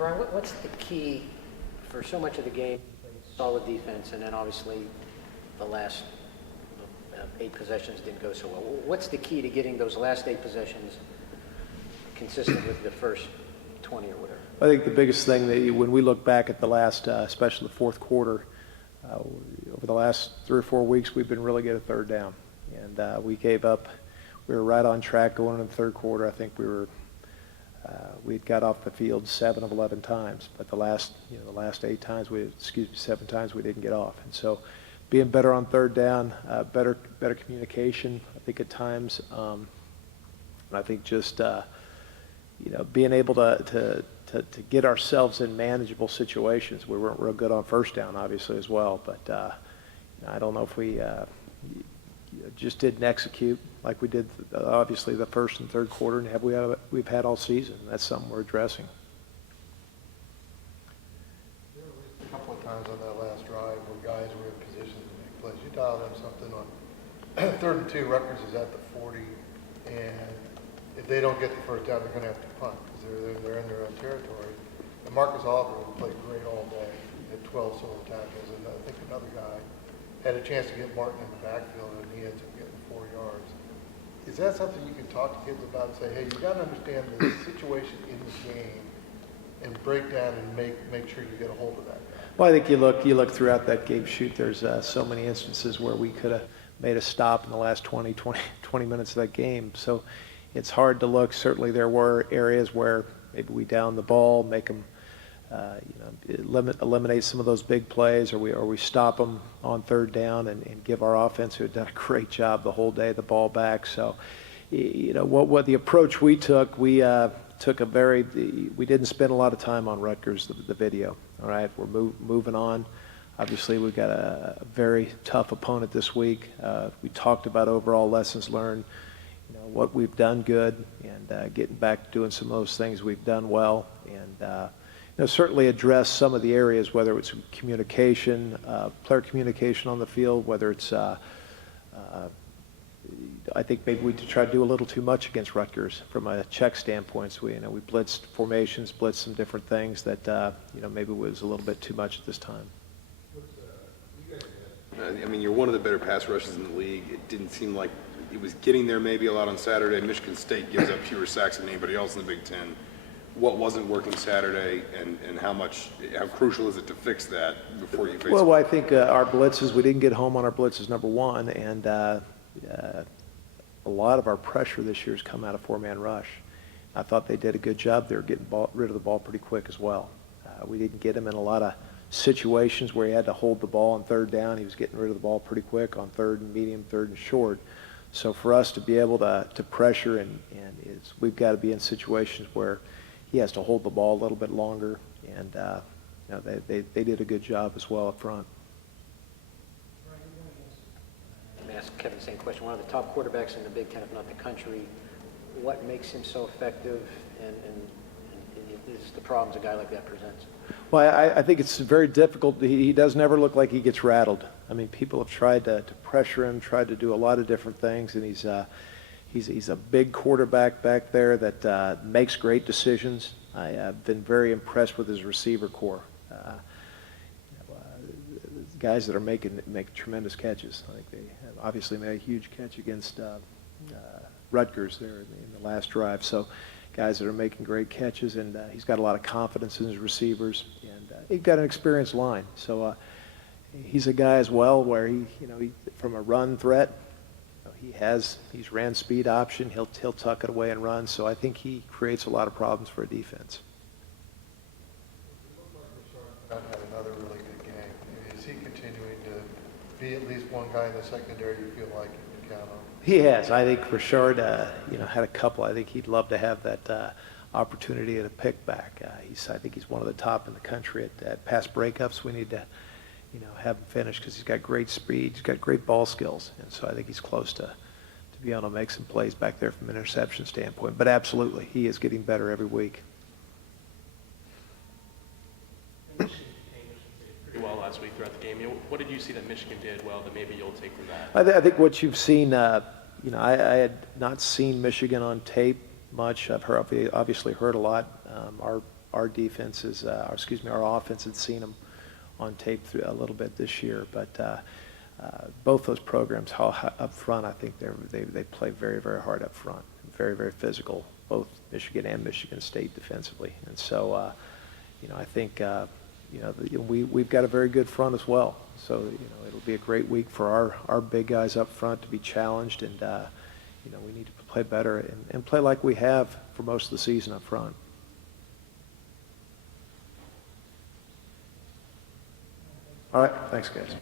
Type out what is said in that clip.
Brian, what's the key for so much of the game? Solid defense, and then obviously the last 8 possessions didn't go so well. What's the key to getting those last 8 possessions consistent with the first 20 or whatever? I think the biggest thing that when we look back at the last, especially the fourth quarter, over the last 3 or 4 weeks, we've been really good at third down. And we gave up. We were right on track going into the third quarter. I think we'd got off the field 7 of 11 times, but the last 7 times we didn't get off. And so being better on third down, better communication, I think at times, and I think just, being able to get ourselves in manageable situations. We weren't real good on first down, obviously, as well, but I don't know if we just didn't execute like we did, obviously, the first and third quarter, and we've had all season. That's something we're addressing. There were at least a couple of times on that last drive where guys were in position to make plays. You dialed in something on 3rd and 2, Rutgers is at the 40, and if they don't get the first down, they're going to have to punt because they're in their own territory. And Marcus Oliver played great all day, had 12 solo tackles, and I think another guy had a chance to get Martin in the backfield, and he ends up getting 4 yards. Is that something you can talk to kids about and say, hey, you got to understand the situation in the game and break down and make sure you get a hold of that guy? Well, I think you look throughout that game shoot, there's so many instances where we could have made a stop in the last 20 minutes of that game. So it's hard to look. Certainly there were areas where maybe we downed the ball, make them, eliminate some of those big plays, or we stop them on third down and give our offense, who had done a great job the whole day, the ball back. So, what the approach we took, we didn't spend a lot of time on Rutgers, the video. All right, we're moving on. Obviously, we've got a very tough opponent this week. We talked about overall lessons learned, what we've done good, and getting back to doing some of those things we've done well, and certainly address some of the areas, whether it's communication, player communication on the field, whether it's, I think maybe we tried to do a little too much against Rutgers from a check standpoint. So we blitzed formations, blitzed some different things that, maybe was a little bit too much at this time. I mean, you're one of the better pass rushes in the league. It didn't seem like it was getting there maybe a lot on Saturday. Michigan State gives up fewer sacks than anybody else in the Big Ten. What wasn't working Saturday, and how crucial is it to fix that before you face? Well, I think our blitzes, we didn't get home on our blitzes, number one, and a lot of our pressure this year has come out of 4-man rush. I thought they did a good job. They were getting rid of the ball pretty quick as well. We didn't get him in a lot of situations where he had to hold the ball on third down. He was getting rid of the ball pretty quick on third and medium, third and short. So for us to be able to pressure, and we've got to be in situations where he has to hold the ball a little bit longer, and they did a good job as well up front. I'm going to ask Kevin the same question. One of the top quarterbacks in the Big Ten, if not the country. What makes him so effective, and is the problems a guy like that presents? Well, I think it's very difficult. He does never look like he gets rattled. I mean, people have tried to pressure him, tried to do a lot of different things, and he's a big quarterback back there that makes great decisions. I've been very impressed with his receiver core. Guys that are make tremendous catches. I think they obviously made a huge catch against Rutgers there in the last drive. So guys that are making great catches, and he's got a lot of confidence in his receivers, and he's got an experienced line. So he's a guy as well where he from a run threat, he's ran speed option. He'll tuck it away and run. So I think he creates a lot of problems for a defense. Not had another really good game. Is he continuing to be at least one guy in the secondary you feel like you can count on? He has. I think for sure, had a couple. I think he'd love to have that opportunity at a pick back. I think he's one of the top in the country at pass breakups. We need to, have him finish because he's got great speed. He's got great ball skills, and so I think he's close to be able to make some plays back there from an interception standpoint. But absolutely, he is getting better every week. Michigan did pretty well last week throughout the game. What did you see that Michigan did well that maybe you'll take from that? I think what you've seen, I had not seen Michigan on tape much. I've obviously heard a lot. our defenses, our offense had seen them on tape through a little bit this year, but both those programs up front, I think they play very, very hard up front, very, very physical, both Michigan and Michigan State defensively. And so, I think, we've got a very good front as well. So, it'll be a great week for our big guys up front to be challenged, and, we need to play better and play like we have for most of the season up front. All right, thanks, guys.